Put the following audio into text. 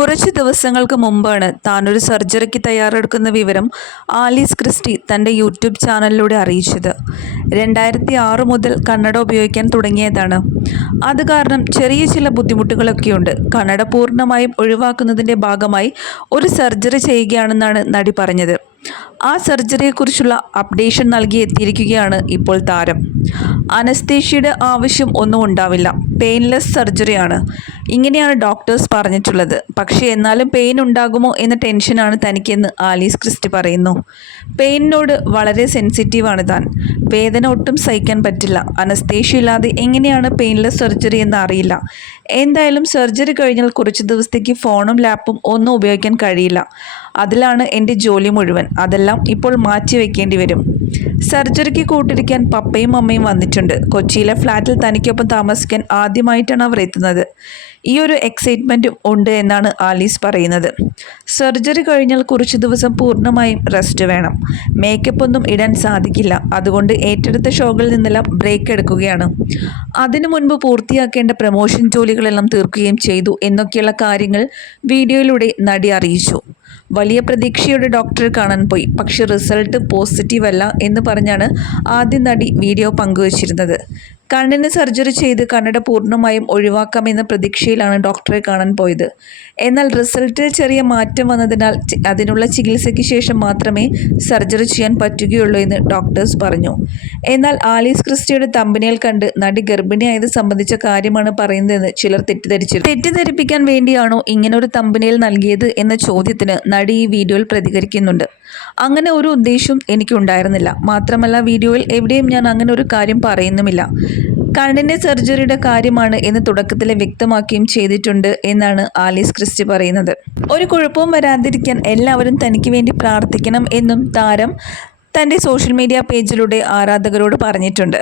കുറച്ച് ദിവസങ്ങൾക്ക് മുമ്പാണ് താനൊരു സർജറിക്ക് തയ്യാറെടുക്കുന്ന വിവരം ആലീസ് ക്രിസ്റ്റി തന്റെ യൂട്യൂബ് ചാനലിലൂടെ അറിയിച്ചത്. രണ്ടായിരത്തി ആറ് മുതൽ കന്നഡ ഉപയോഗിക്കാൻ തുടങ്ങിയതാണ്. അത് കാരണം ചെറിയ ചില ബുദ്ധിമുട്ടുകളൊക്കെയുണ്ട്. കന്നഡ പൂർണമായും ഒഴിവാക്കുന്നതിന്റെ ഭാഗമായി ഒരു സർജറി ചെയ്യുകയാണെന്നാണ് നടി പറഞ്ഞത്. ആ സർജറിയെക്കുറിച്ചുള്ള അപ്ഡേഷൻ നൽകി എത്തിയിരിക്കുകയാണ് ഇപ്പോൾ താരം. അനസ്തേഷ്യയുടെ ആവശ്യം ഒന്നും ഉണ്ടാവില്ല. പെയിൻലെസ് സർജറിയാണ്. ഇങ്ങനെയാണ് ഡോക്ടേഴ്സ് പറഞ്ഞിട്ടുള്ളത്. പക്ഷേ എന്നാലും പെയിൻ ഉണ്ടാകുമോ എന്ന ടെൻഷനാണ് തനിക്കെന്ന് ആലീസ് ക്രിസ്റ്റി പറയുന്നു. പെയിനിനോട് വളരെ സെൻസിറ്റീവാണ് താൻ. വേദന ഒട്ടും സഹിക്കാൻ പറ്റില്ല. അനസ്തേഷ്യ ഇല്ലാതെ എങ്ങനെയാണ് പെയിൻലെസ് സർജറി എന്ന് അറിയില്ല. എന്തായാലും സർജറി കഴിഞ്ഞാൽ കുറച്ച് ദിവസത്തേക്ക് ഫോണും ലാപ്പും ഒന്നും ഉപയോഗിക്കാൻ കഴിയില്ല. അതിലാണ് എന്റെ ജോലി മുഴുവൻ. അതെല്ലാം ഇപ്പോൾ മാറ്റി വയ്ക്കേണ്ടി വരും. സർജറിക്ക് കൂട്ടിരിക്കാൻ പപ്പയും അമ്മയും വന്നിട്ടുണ്ട്. കൊച്ചിയിലെ ഫ്ലാറ്റിൽ തനിക്കൊപ്പം താമസിക്കാൻ ആദ്യമായിട്ടാണ് അവർ എത്തുന്നത്. ഈ ഒരു എക്സൈറ്റ്മെന്റും ഉണ്ട് എന്നാണ് ആലീസ് പറയുന്നത്. സർജറി കഴിഞ്ഞാൽ കുറച്ച് ദിവസം പൂർണമായും റെസ്റ്റ് വേണം. മേക്കപ്പ് ഒന്നും ഇടാൻ സാധിക്കില്ല. അതുകൊണ്ട് ഏറ്റെടുത്ത ഷോകളിൽ നിന്നെല്ലാം ബ്രേക്ക് എടുക്കുകയാണ്. അതിനു മുൻപ് പൂർത്തിയാക്കേണ്ട പ്രമോഷൻ ജോലികളെല്ലാം തീർക്കുകയും ചെയ്തു എന്നൊക്കെയുള്ള കാര്യങ്ങൾ വീഡിയോയിലൂടെ നടി അറിയിച്ചു. വലിയ പ്രതീക്ഷയോടെ ഡോക്ടറെ കാണാൻ പോയി. പക്ഷേ റിസൾട്ട് പോസിറ്റീവ് അല്ല എന്ന് പറഞ്ഞാണ് ആദ്യ നടി വീഡിയോ പങ്കുവച്ചിരുന്നത്. കണ്ണിന് സർജറി ചെയ്ത് കണ്ണട പൂർണമായും ഒഴിവാക്കാമെന്ന പ്രതീക്ഷയിലാണ് ഡോക്ടറെ കാണാൻ പോയത്. എന്നാൽ റിസൾട്ടിൽ ചെറിയ മാറ്റം വന്നതിനാൽ അതിനുള്ള ചികിത്സയ്ക്ക് ശേഷം മാത്രമേ സർജറി ചെയ്യാൻ പറ്റുകയുള്ളൂ എന്ന് ഡോക്ടേഴ്സ് പറഞ്ഞു. എന്നാൽ ആലീസ് ക്രിസ്റ്റിയുടെ തമ്പനിയിൽ കണ്ട് നടി ഗർഭിണിയായത് സംബന്ധിച്ച കാര്യമാണ് പറയുന്നതെന്ന് ചിലർ തെറ്റിദ്ധരിച്ചു തെറ്റിദ്ധരിപ്പിക്കാൻ വേണ്ടിയാണോ ഇങ്ങനൊരു തമ്പനിയിൽ നൽകിയത് എന്ന ചോദ്യത്തിന് നടി ഈ വീഡിയോയിൽ പ്രതികരിക്കുന്നുണ്ട്. അങ്ങനെ ഒരു ഉദ്ദേശവും എനിക്കുണ്ടായിരുന്നില്ല. മാത്രമല്ല വീഡിയോയിൽ എവിടെയും ഞാൻ അങ്ങനെ ഒരു കാര്യം പറയുന്നുമില്ല. കണ്ണിന്റെ സർജറിയുടെ കാര്യമാണ് എന്ന് തുടക്കത്തിൽ വ്യക്തമാക്കുകയും ചെയ്തിട്ടുണ്ട് എന്നാണ് ആലീസ് ക്രിസ്റ്റി പറയുന്നത്. ഒരു കുഴപ്പവും വരാതിരിക്കാൻ എല്ലാവരും തനിക്ക് വേണ്ടി പ്രാർത്ഥിക്കണം എന്നും താരം തന്റെ സോഷ്യൽ മീഡിയ പേജിലൂടെ ആരാധകരോട് പറഞ്ഞിട്ടുണ്ട്.